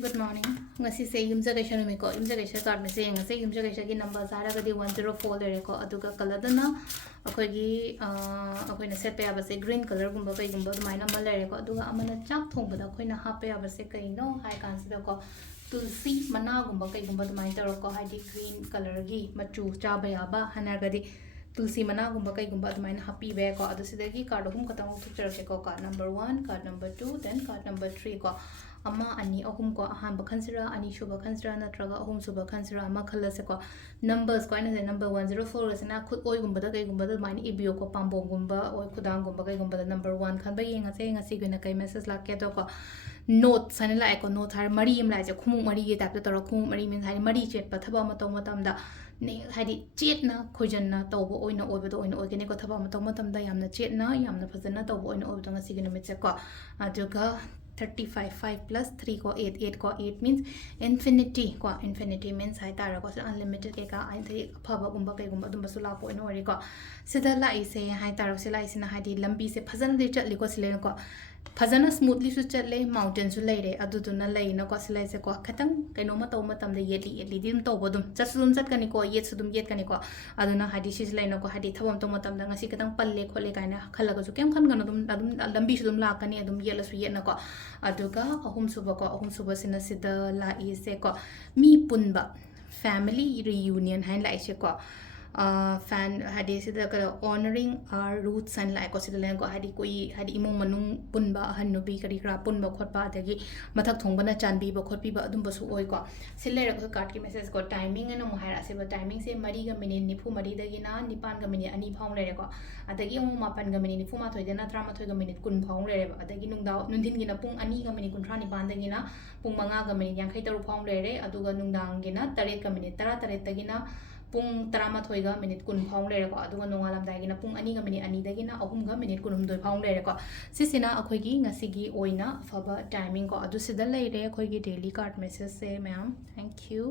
Good morning. Ngasi se yumja gaisha no meko yumja gaisha card me se ngase yumja gaisha ki number zara gadi 104 le ko aduga color dana akoi gi akoi na set pe aba se green color gumba kai gumba mai number le ko aduga amana chak thong bada akoi na ha pe aba se kai no hai kan se ko tulsi mana gumba kai gumba mai tar ko hai di green color gi machu cha ba ya ba hana gadi tulsi mana gumba kai gumba mai na happy be ko adu se gi card hum katang thu char ke ko card number 1 card number 2 then card number 3 ko ama ani ahum ko ahamba khansira ani shuba khansira natraga ahum suba khansira ama khala se ko numbers ko ina number 104 rasina khud oi gumba da kai gumba da mine ibio ko pambo gumba oi khudang gumba kai gumba da number 1 khan ba yenga se ngasi gina kai message la ke to ko note sane la ko note har mari im la je khumuk mari ge tap to ro khumuk mari min hari mari chet pa thaba ma tong matam da ne hari chet na khojan na to bo oina oi ba do oina oi gene ko thaba ma tong matam da yamna chet na yamna phajana to bo oina oi to ngasi gina mit se ko aduga 35 5 plus 3 ko 8 8 ko 8 means infinity ko infinity means hai tara ko unlimited ke ka ai thai phaba gumba kai gumba dum basula po no ri ko sida la ise hai tara se la ise na hai di lambi se phajan de chat li ko sile ko phajana smoothly su chat le mountain su lai re adu du na lai na ko sile se ko khatang kai no ma to ma tam de yeli dim to bodum chat sum chat kani ko yet sudum yet kani ko adu na hai di sis lai na ko hai di thabam to ma tam da ngasi katang palle khole kai na khala ko su kem khan gan dum lambi su dum la kani adum yela su yet na ko aduga ahum suba sina sida la ise ko mi punba family reunion hain la ise ko fan hadi sida ka honoring our roots and like ko sida len ko hadi koi hadi imong manung punba han no bi kari kra punba khotpa adagi mathak thongba na chanbi ba khotpi ba adum ba su oi ko sile ra ko card ki message ko timing ana mo haira se ba timing se mari ga minute nifu mari dagi na nipan ga minute ani phang le ko adagi mo mapan ga minute nifu ma thoi dena 13 ga minute kun phang le ba adagi nungdaw nundin gi na pung ani ga minute kun thra nipan dagi na pung manga ga minute yang khai taru phang le re aduga nungdang gi na 8 ga minute 13 dagi na pung 13 ga minute kun phang le ko aduga nongalam dai gi na pung ani ga minute ani dagi na ahum ga minute kun doi phang le ko sisina akhoi gi ngasi gi oina faba timing ko adu sida le re akhoi gi daily card message se ma'am thank you